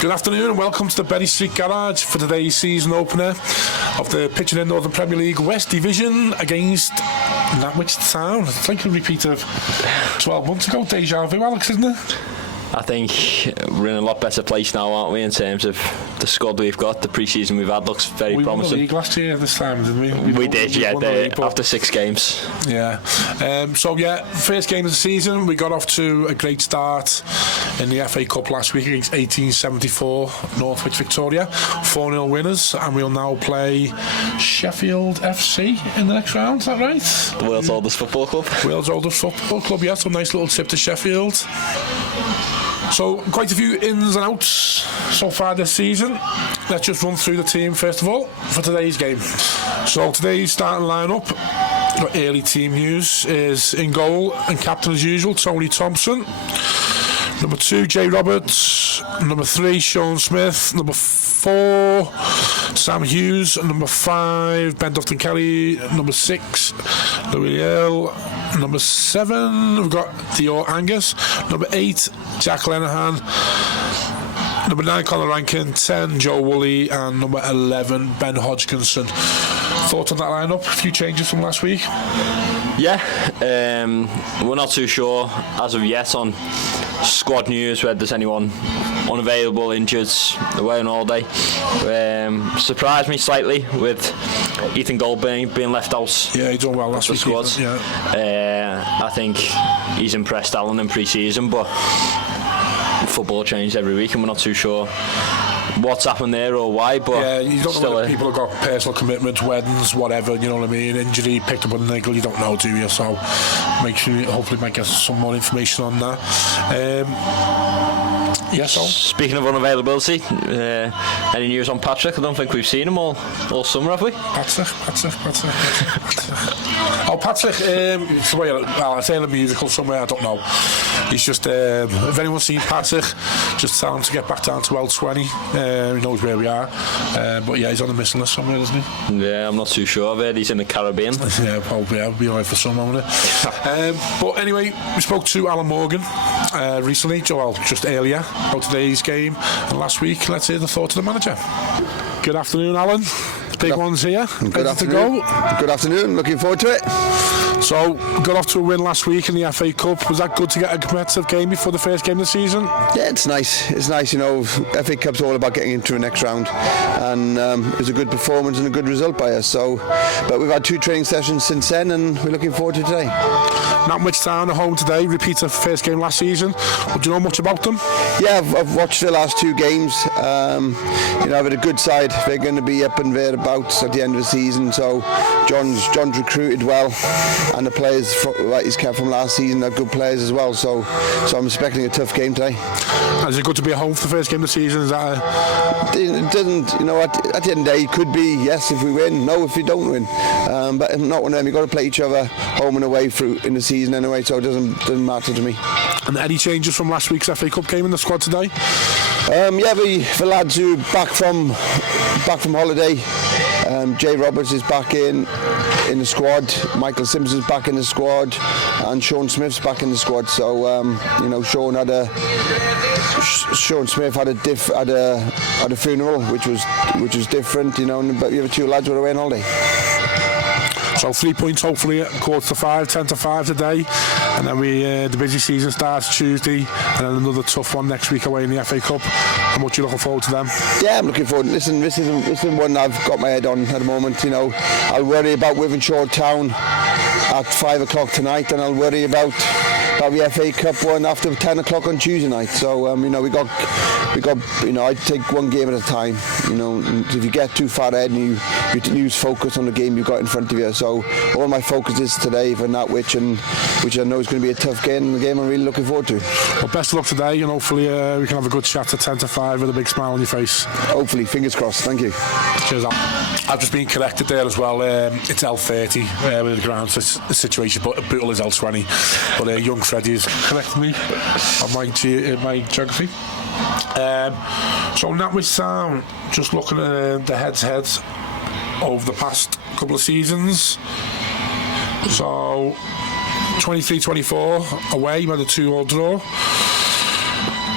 Good afternoon and welcome to the Berry Street Garage for today's season opener of the Pitching in Northern Premier League West Division against Nantwich Town. It's like a repeat of 12 months ago. Deja vu, Alex, isn't it? I think we're in a lot better place now, aren't we, in terms of the squad we've got. The pre-season we've had looks very promising. We won the league last year this time, didn't we? We did, after 6 games. Yeah. First game of the season, we got off to a great start in the FA Cup last week against 1874 Northwich Victoria. 4-0 winners, and we'll now play Sheffield FC in the next round, is that right? The world's oldest football club. World's oldest football club, yeah. So nice little tip to Sheffield. So quite a few ins and outs so far this season. Let's just run through the team first of all for today's game. So today's starting lineup, got early team news, is in goal and captain as usual, Tony Thompson. Number 2, Jay Roberts. Number 3, Sean Smith. Number 4, Sam Hughes. Number 5, Ben Dufton-Kelly. Number 6, Louis Hill. Number 7, we've got Dior Angus. Number 8, Jack Lenahan. Number 9, Conor Rankin. 10, Joe Woolley. And number 11, Ben Hodgkinson. Thoughts on that lineup? A few changes from last week? Yeah, we're not too sure as of yet on squad news, whether there's anyone unavailable, injured, away on holiday. Surprised me slightly with Ethan Goldberg being left out. Yeah, he done well last week. Squad. Yeah. I think he's impressed Alan in pre-season, but football changed every week and we're not too sure what's happened there or why, but yeah, you don't know whether people have got personal commitments, weddings, whatever, you know what I mean, injury, picked up a niggle, you don't know, do you? So make sure you hopefully might get some more information on that. So speaking of unavailability, any news on Patrick? I don't think we've seen him all summer, have we? Patrick. Oh, Patrick, I say in a musical somewhere, I don't know. He's just, if anyone's seen Patrick, just tell him to get back down to L20. He knows where we are. But yeah, he's on the missing list somewhere, isn't he? Yeah, I'm not too sure of it. He's in the Caribbean. Yeah, probably. I'll be alright for some moment. But anyway, we spoke to Alan Morgan recently, just earlier, about today's game and last week. Let's hear the thoughts of the manager. Good afternoon, Alan. Big one's here. Good afternoon. Good afternoon. Looking forward to it. So, got off to a win last week in the FA Cup. Was that good to get a competitive game before the first game of the season? Yeah, it's nice. It's nice, you know. FA Cup's all about getting into the next round, and it was a good performance and a good result by us. So, but we've had 2 training sessions since then, and we're looking forward to today. Nantwich Town at home today. Repeat of first game last season. Do you know much about them? Yeah, I've watched the last 2 games. I've had a good side. They're going to be up and thereabouts at the end of the season. So, John's recruited well. And the players that he's kept from last season are good players as well, so I'm expecting a tough game today. Is it good to be at home for the first game of the season? Is that It doesn't, at the end of the day, it could be yes if we win, no if we don't win. But not one of them. You've got to play each other home and away through in the season anyway, so it doesn't matter to me. And any changes from last week's FA Cup game in the squad today? The lads who are back from holiday. Jay Roberts is back in the squad. Michael Simpson's back in the squad, and Sean Smith's back in the squad. So Sean Smith had a funeral, which was different, But the other 2 lads were away on holiday. So 3 points hopefully at 4:45, 10-5 today, and then the busy season starts Tuesday, and then another tough one next week away in the FA Cup. How much are you looking forward to them? Yeah, I'm looking forward. Listen, this isn't one I've got my head on at the moment. I'll worry about Wythenshawe Town at 5 o'clock tonight, and I'll worry about the FA Cup one after 10 o'clock on Tuesday night. So we got I take one game at a time. If you get too far ahead and you lose focus on the game you've got in front of you. So all my focus is today for Nantwich, and which I know is going to be a tough game. The game I'm really looking forward to. Well, best of luck today, and hopefully we can have a good chat at 10-5 with a big smile on your face. Hopefully, fingers crossed. Thank you. Cheers. I've just been corrected there as well. It's L30 with the ground situation, but Bootle is L20. But young Freddie is correcting me on my geography. So Nantwich Town, just looking at the head-to-head over the past couple of seasons. So 23-24 away, we had a 2-2 draw.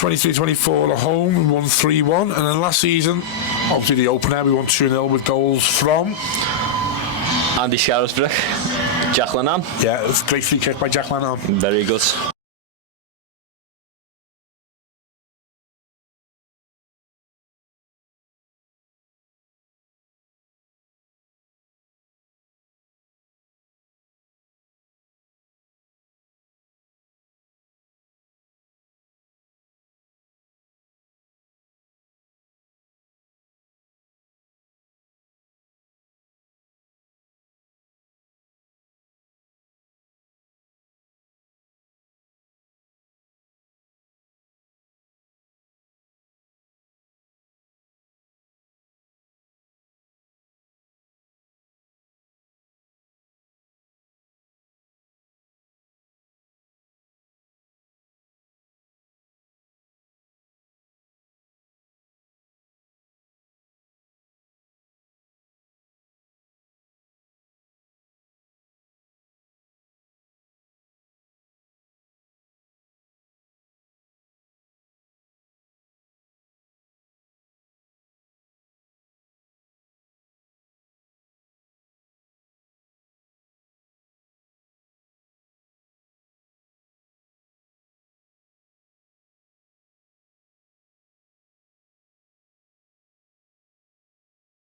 23-24 at home, we won 3-1, and then last season, obviously the opener, we won 2-0 with goals from Andy Scarisbrick, Jack Lennon. Yeah, it was a great free kick by Jack Lennon. Very good.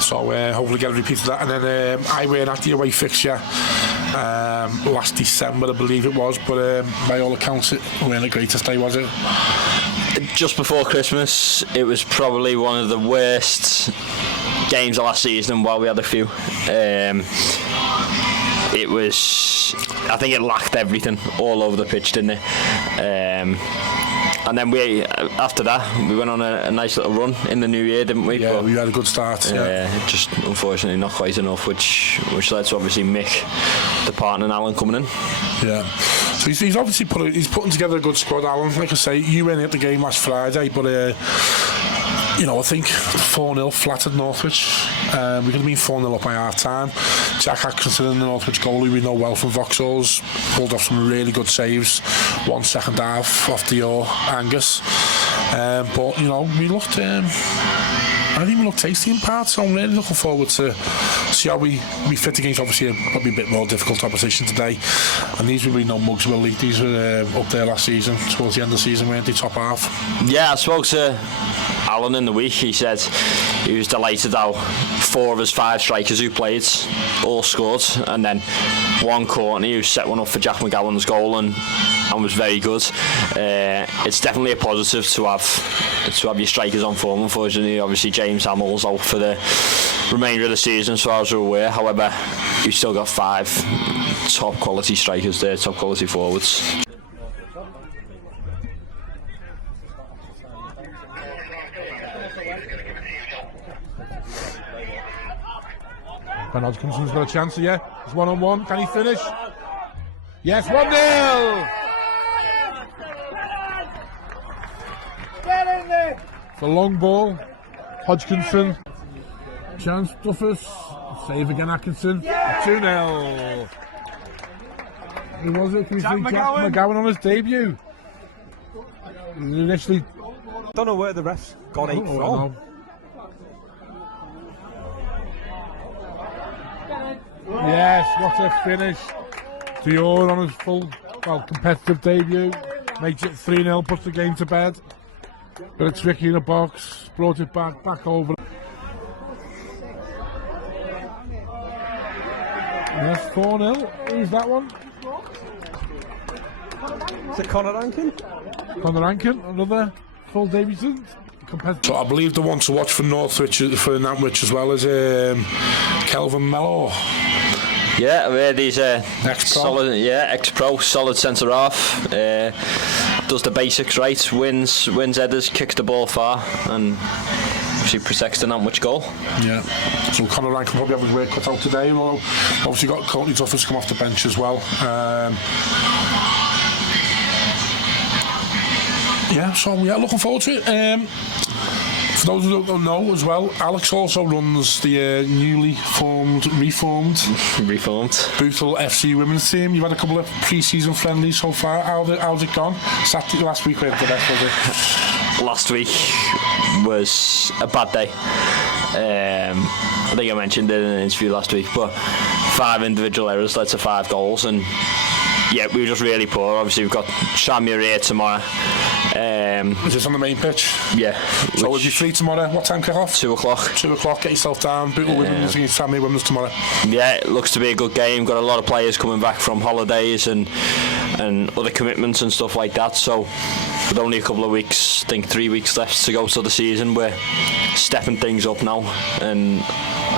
So hopefully get a repeat of that. And then I weren't at the away fixture last December, I believe it was, but by all accounts it weren't the greatest day, was it? Just before Christmas, it was probably one of the worst games of last season. While we had a few, it was, I think it lacked everything all over the pitch, didn't it? And then we, after that, we went on a nice little run in the new year, didn't we? Yeah, we had a good start. Just unfortunately not quite enough, which led to obviously Mick, the partner, and Alan coming in. Yeah. So he's obviously putting together a good squad, Alan. Like I say, you went at the game last Friday, but you know, I think 4-0 flattered Nantwich. We could have been 4-0 up by half time. Jack Atkinson, the Nantwich goalie, we know well from Vauxhall's, pulled off some really good saves. 1 second half off Dior Angus. But you know, we looked. I think we looked tasty in parts, so I'm really looking forward to see how we fit against obviously probably a bit more difficult opposition today. And these will be no mugs, will they? These were up there last season, towards the end of the season, weren't they, top half? Yeah, I spoke to Alan in the week. He said he was delighted how 4 of his 5 strikers who played all scored, and then one Courtney who set one up for Jack McGowan's goal and was very good. It's definitely a positive to have your strikers on form. Unfortunately, obviously James Hamill's out for the remainder of the season, as far as we're aware. However, you've still got 5 top quality strikers there, top quality forwards. Ben Hodgkinson's got a chance here. It's 1-on-1. Can he finish? Yes, 1-0! It's a long ball. Hodgkinson. Chance, Duffus. Save again, Atkinson. 2-0. Who was it? Jack McGowan on his debut. Literally. Don't know where the refs got 8 from. Yes, what a finish. Dior on his full, competitive debut. Makes it 3-0, puts the game to bed. Bit of tricky in the box, brought it back over. Yes, 4-0. Who's that one? Is it Conor Rankin? Conor Rankin, another full debut. So I believe the one to watch for Nantwich as well is Kelvin Mello. Yeah, I've heard he's ex-pro. Solid, ex-pro, solid centre half. Does the basics right, wins headers, kicks the ball far, and obviously protects the Nantwich goal. Yeah. So Conor Rankin probably have his work cut out today. Although obviously got Courtney Duffus come off the bench as well. So looking forward to it. For those who don't know as well, Alex also runs the newly reformed Bootle FC women's team. You've had a couple of pre-season friendlies so far. How's it gone? Saturday last week, where the best was it? last week was a bad day. I think I mentioned it in an interview last week, but 5 individual errors led to 5 goals, and yeah, we were just really poor. Obviously, we've got Shamir here tomorrow. Is this on the main pitch? Yeah. So we'll be free tomorrow. What time kick off? 2 o'clock. 2 o'clock, get yourself down. Bootle Women's against Sammy Women's tomorrow. Yeah, it looks to be a good game. Got a lot of players coming back from holidays and other commitments and stuff like that. So with only a couple of weeks, I think 3 weeks left to go to the season, we're stepping things up now and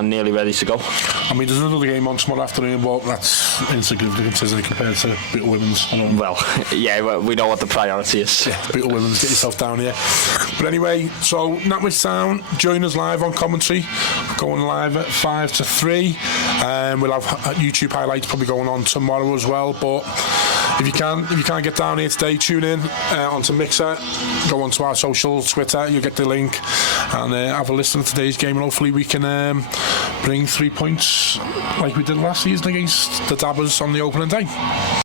nearly ready to go. I mean, there's another game on tomorrow afternoon, but that's insignificant, isn't it, compared to Bootle Women's? Well, yeah, we know what the priority is. Yeah, Bootle Women's, get yourself down here. But anyway, so Nantwich Town, join us live on commentary. Going live at 5 to 3. We'll have YouTube highlights probably going on tomorrow as well. But if you can't get down here today, tune in onto Mixer, go onto our social, Twitter, you'll get the link, and have a listen to today's game, and hopefully we can bring 3 points like we did last season against the Dabbers on the opening day.